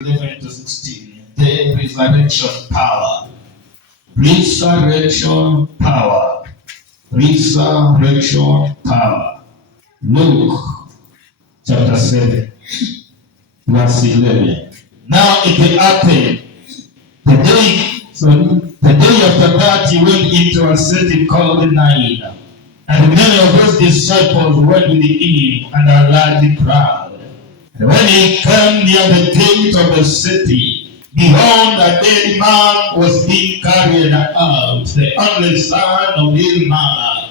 11 to 16. The resurrection power. Resurrection power. Resurrection power. Luke chapter 7, verse 11. Now it happened the day after that he went into a city called Nain, and many of his disciples went with him, and a large crowd. And when he came near the gate of the city, behold, a dead man was being carried out, the only son of his mother.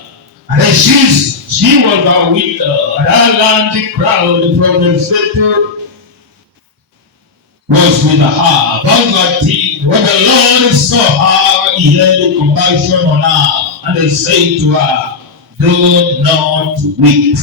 And she was a widow, and a large crowd from the city was with her. Verse 13. When the Lord saw her, he had compassion on her, and he said to her, do not weep.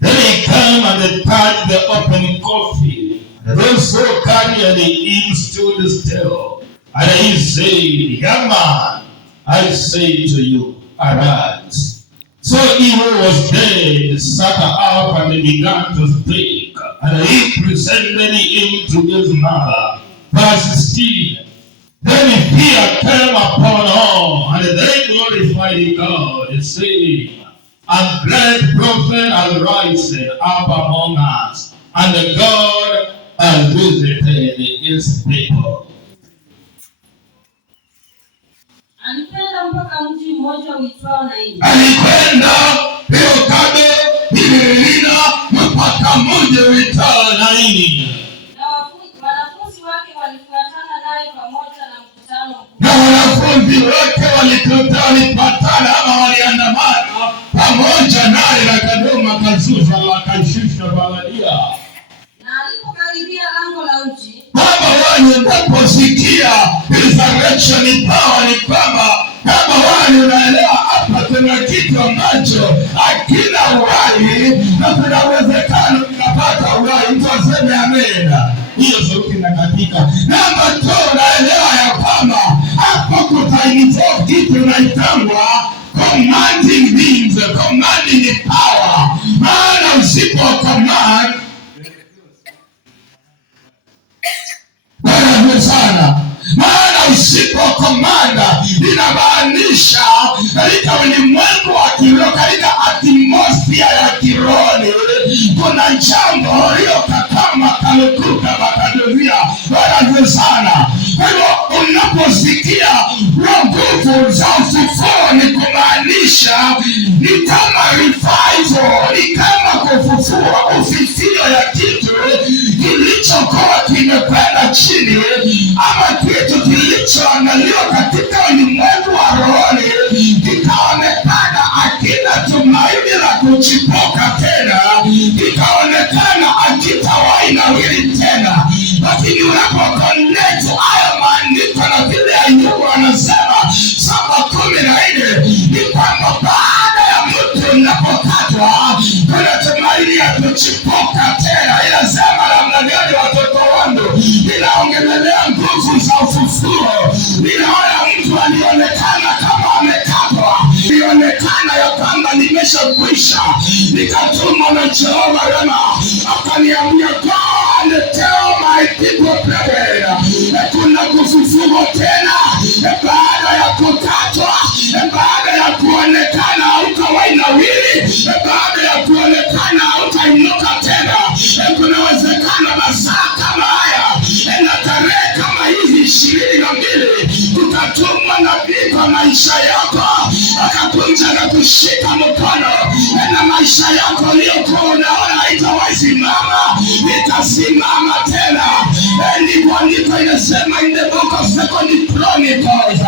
Then he came and they touched the open coffin. And those who carried him stood still. And he said, young man, I say to you, arise. So he who was dead sat up and began to speak. And he presented him to his mother. Verse 16. Then fear came upon all, and they glorified God, saying, a great prophet has risen up among us, and God has visited his people. Alikwenda mpaka mji mmoja uitwao Naini. Alikwenda hiyo kado Hilina mpaka mji uitwao Naini. Na wanafunzi wake walifuatana naye pamoja na mkutano mkubwa. Na wanafunzi wake walipatana ama waliandamana pamoja naye, na Kadoma kazuza wakashusha baladia. Na alipokaribia lango la mji, kama wale unaposikia resurrection power ni kwamba kama wale unaelewa hapa kuna kitu ambacho hakina uhai na kuna uwezekano tunapata uhai. Mtu aseme amen. Hiyo sauti inakatika. Namba 2, unaelewa ya kwamba hapo kutainvolve kitu inaitangwa commanding means. Commanding ni power. Maana usipo command sana. Maana usipo komanda inamaanisha katika ulimwengu wa kiroho, katika atmosphere ya kiroho kuna jambo lio kama kalukuka bakadovia wala sana. Kwa hivyo unaposikia nguvu za ufufuo ni kumaanisha ni kama revival, ni kama kufufua ufifio ya kitu kilichokuwa kimekwenda chini, ama kitu kilichoandaliwa katika ulimwengu wa rohoni kikaonekana hakina tumaini la kuchipuka tena, kikaonekana hakitawahi nawili tena. Lakini unapoconnect hayo maandiko na vile Ayubu anasema 7:14 ni kwamba baada ya mtu unapokatwa kuna tumaini ya kuchipuka tena. Inasema namna gani watoto wangu? Inaongelea nguvu za ufufuo. Ninaona mtu alionekana kama amekatwa, ilionekana ya kwamba nimeshakwisha, nikatumwa na Jehova Rema akaniambia, God tell my people prepare. Kuna kufufuo tena baada ya kukatwa, baada ya kuonekana hautawahi nawili, baada ya kuonekana hautainuka tena. Kuna uwezekano masaa kama haya na tarehe kama hizi 22 tutatumwa nabii kwa maisha yako, akakunja na kushika mkono, na maisha yako liyokuwa unaona haitawahi simama itasimama tena. Ndipo andiko inasema in the book of 2 Chronicles,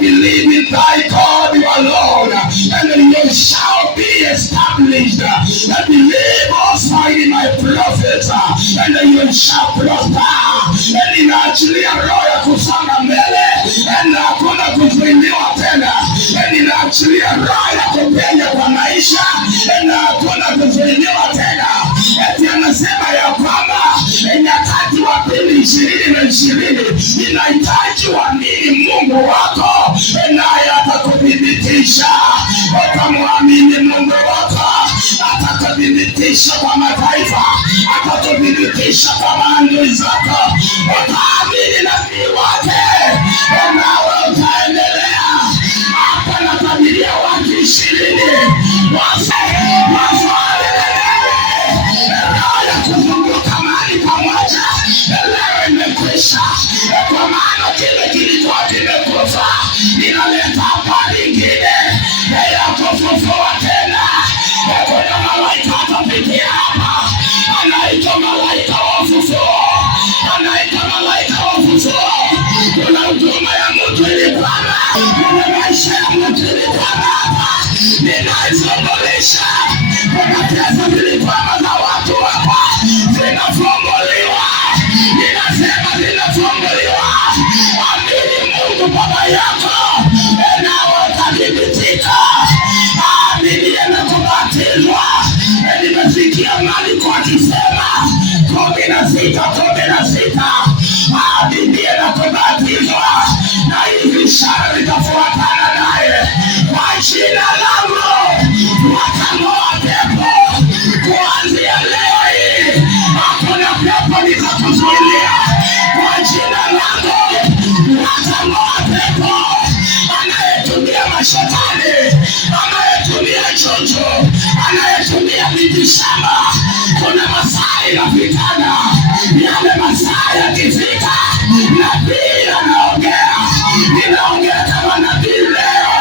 believe in thy God you alone and you shall be established. Believe also in my prophets and you shall prosper. Ninaachilia roho ya kusonga mbele na hakuna kuzuiliwa tena. Ninaachilia roho ya kupenya kwa maisha na hakuna kuzuiliwa tena. Eti anasema ya kwamba Nyakati wa pili 20:20 inahitaji uamini Mungu wako naye atakuthibitisha. Utamwamini Mungu wako atakuthibitisha kwa mataifa, atakuthibitisha kwa maadui zako. Utaamini nabii wake, nawe utaendelea. Hapa natabiria watu 20 maswali ya kuzunguka mahali pamoja leo imekwisha, kwa maana kile kilikuwa kimekufa inaleta habari ingine ya kufufua tena. Kuna malaika atapitia hapa, anaitwa malaika wa ufufuo, anaitwa malaika wa ufufuo. Kuna huduma ya mtu ilikwama, kuna maisha ya mtu ilikwama hapa, ninaisombolesha. Kuna pesa zilikwama za watu hapa, zinafunguliwa. Ninasema zinafunguliwa. Amini Mungu Baba yako, nawe utathibitika. Aminiye na kubatizwa. Nimesikia maandiko akisema 16:16, aminiye na kubatizwa na hizi ishara zitafuatana naye, kwa jina langu watang'oa pepo. Kuanzia leo hii hakuna pepo litakuzuilia, kwa jina langu watang'oa pepo. Anayetumia mashetani, anayetumia chocho, anayetumia mitishamba, kuna masaa inapitana. Yale masaa yakifika, nabii anaongea. Ninaongea kama nabii leo,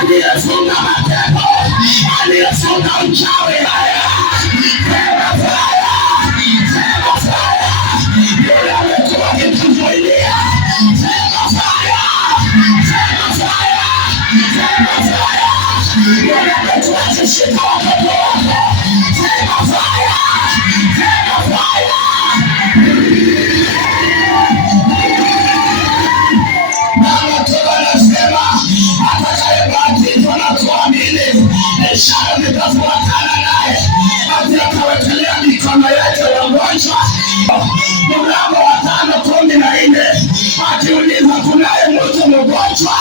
aliyefunga mapepo, aliyefunga uchawi. Sema fire, sema fire. Yule amekuwa akituzuilia, sema fire, sema fire, sema fire. Yule amekuwa akishika watoto wako, sema fire, sema fire. Anasema atakayebatizwa na kuamini ishara zitafuatana naye, atawekelea mikono yake wagonjwa. Mlango wa 5:14 akiuliza kunaye mtu mgonjwa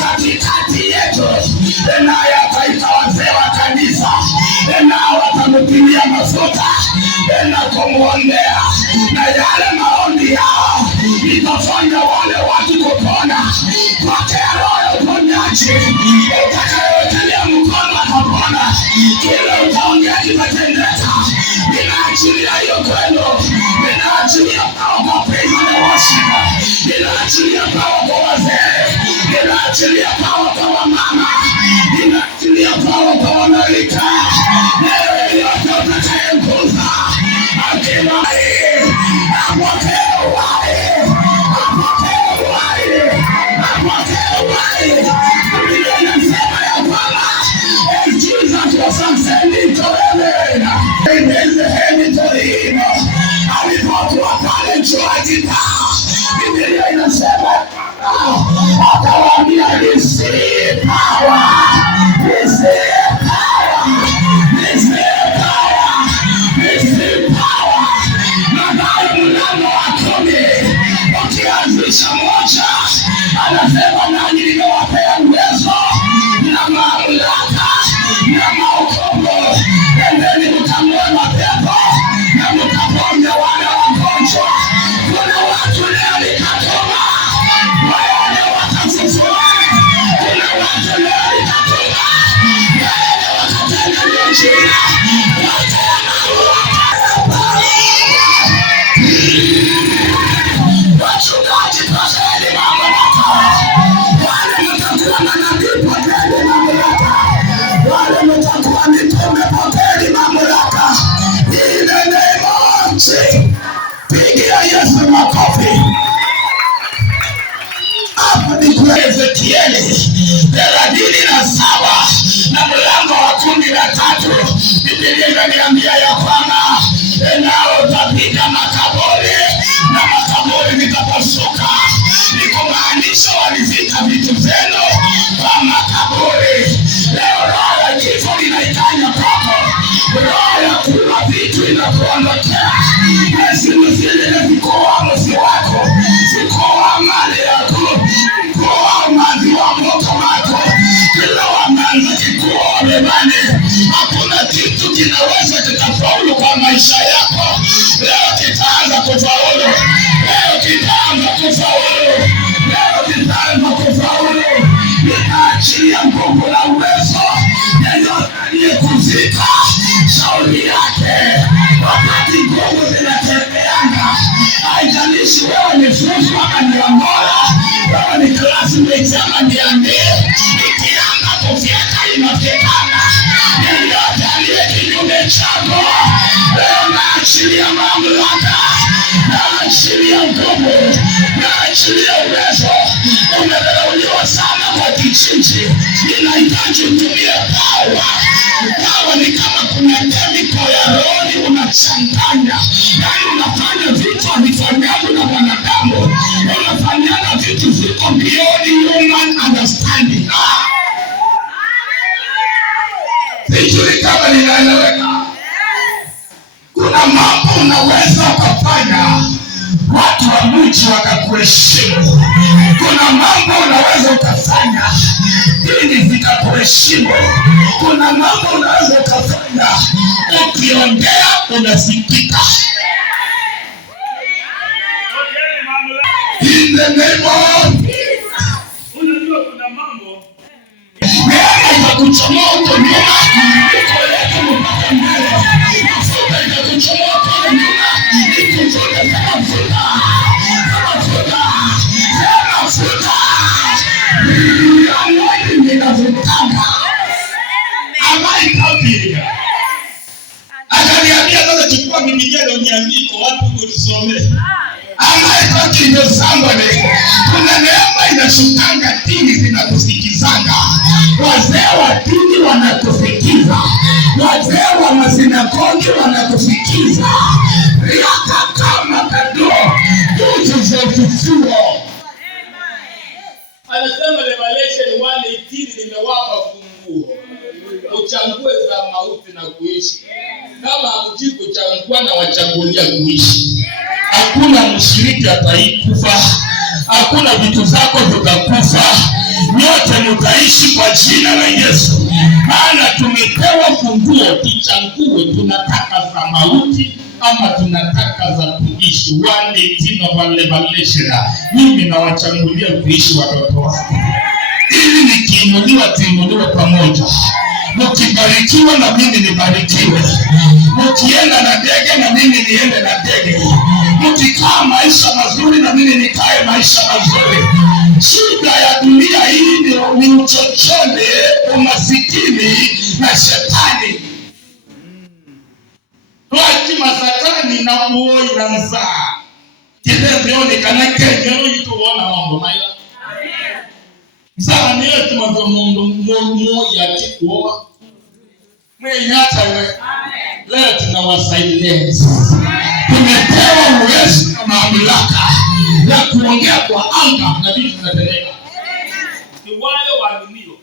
katikati yetu, naye ataita wazee wa kanisa, nao watamtilia mafuta na kumwombea, na yale maombi yao itafanya wale watu kupona. Pokea roho ya uponyaji, utakayewekelea mkono atapona. Kile utaongea kitatendeka. Ninaachilia hiyo kwenu, ninaachilia power kwa praise and worship, ninaachilia power kwa wazee, ninaachilia power kwa wamama, ninaachilia power kwa wanarika. Leo yote utakayenguza akiwa apokee uhai, apokee uhai, apokee uhai. Biblia inasema ya kwamba Jesus was ascending to heaven, and his head to him. Alipokuwa pale juu akipaa, Biblia inasema akawaambia, receive power, receive power, receive power, receive power. Mathayo mlango wa 10 ukianzisha 1 anasema, nanyi nimewapea uwezo na mamlaka na maukombo, endeni mkang'oe mapepo na mkaponya wale wagonjwa. Kuna watu leo nikatuma waone wakafufua. Kuna watu leo nikatuma waone wakatenda miujiza. Wachungaji, pokeeni mamlaka. Wale mtakuwa manabii, pokeeni mamlaka. Wale mtakuwa mitume, pokeeni mamlaka. In the name of Jesus. Pigia Yesu makofi. Hapo ni kwa Ezekieli 37 na mlango wa 13. Biblia inaniambia ya kwamba nao utapiga makaburi na makaburi vitapasuka. Ni kumaanisha walizika vitu zenu kwa makaburi. Leo roho ya kifo inaitanya kwako, roho ya kula vitu inakuondokea. Simu zile zikoa msi wako, zikoa mali yako, zikoa mazi wa moto wako. Kila wamanza kikuwa mebani, hakuna kitu kufaulu. Leo nitaanza kufaulu. Ninaachilia nguvu na uwezo. Yeyote aliyekuzika shauri yake, wakati nguvu zinatembeanga, haijalishi wewe ni fufu ama ni Amora, wewe ni classmate ama ni Amir, ikianga kufyeka inafyekana. Yeyote aliye kinyume chako, leo naachilia mamlaka, naachilia nguvu, naachilia uwezo. Umedharauliwa sana kwa kijiji, inahitaji utumie dawa. Dawa ni kama kuna kemiko ya roho unachanganya, yaani unafanya vitu havifanywapo na wanadamu, unafanyana vitu viko beyond human understanding. Sijui kama ninaeleweka. Kuna mambo unaweza ukafanya watu wa mji wakakuheshimu. Kuna mambo unaweza ukafanya dini zikakuheshimu. Kuna mambo unaweza ukafanya ukiongea unasikika. In the name of unajua kuna mambo itakuchomoa huko nyuma, ukoleke mpaka mbele. Mafuta itakuchomoa huko nyuma, ikuchote kama mafuta. Akaniambia sasa chukua Biblia na uniandike wapi ulisomee. Kuna neema inashukanga, dini zinakusikizanga. Wazee wa dini wanakusikiza, wazee wa masinagogi wanakusikiza. Riaka kama kado nguvu za ufufuo. Anasema Revelation 1:18, nimewapa funguo uchague za mauti na kuishi. Kama hamjui kuchagua na wachagulia kuishi, hakuna mshiriki ataikufa, hakuna vitu zako vitakufa, nyote mtaishi kwa jina la Yesu. Maana tumepewa funguo, tuchague tunataka za mauti ama tunataka za kuishi. 1:18 of Revelation. Mimi nawachangulia kuishi watoto wako, ili nikiinuliwa tuinuliwe pamoja. Mkibarikiwa na mimi nibarikiwe, mkienda na ndege na mimi niende na ndege, mkikaa maisha mazuri na mimi nikae maisha mazuri. Shida ya dunia hii ni uchochole, umasikini na shetani. Twati masatani na uoi na nzaa kidembeoni kana kenyero yituona mambo maila. Nzaa ni yetu mazo mundu ya kikuoa mwenyata we. Leo tunawasaidia. Tumepewa uwezo na mamlaka ya kuongea kwa anga na vitu vinatendeka. Ni wale waaminio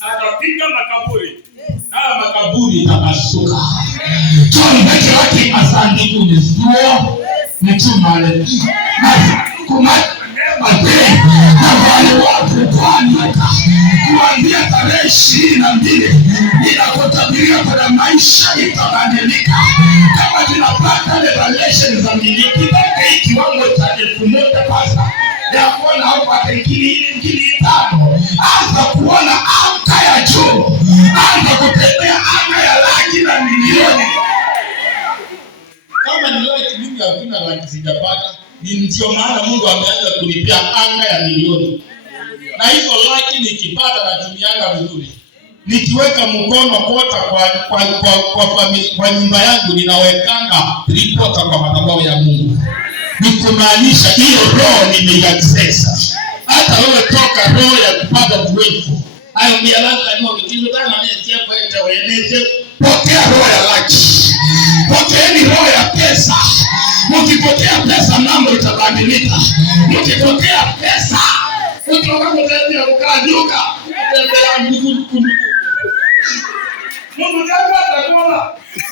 atapiga makaburi na makaburi itakasuka. Tuambeke waki asandi kunisuo nitumale kumati mate na wale watu kuanika kuanzia tarehe 22 ninakotabiria kwa maisha itabadilika. Kama tunapata revelation za miliki kwa kiwango cha 1000 pasa ya kuona hapa ingili 5, anza kuona anga ya juu, anza kutembea anga ya laki na milioni. Kama ni laki mimi hakuna laki sijapata, ndio maana Mungu ameanza kunipea anga ya milioni. Na hizo laki nikipata na tumianga vizuri. Nikiweka mkono kota kwa nyumba yangu ninawekanga 3/4 kwa madhabahu ya Mungu. Nikumaanisha hiyo roho nimeiaccessa. Hata wewe toka roho ya kupata uwezo. Hayo mialaka ni mkizo tena mimi kwa eta wenete. Pokea roho ya laki. Pokeeni roho ya pesa. Mkipokea pesa mambo itabadilika. Mkipokea pesa utaona mtembea ukaduka. Tembea Mungu atakuona.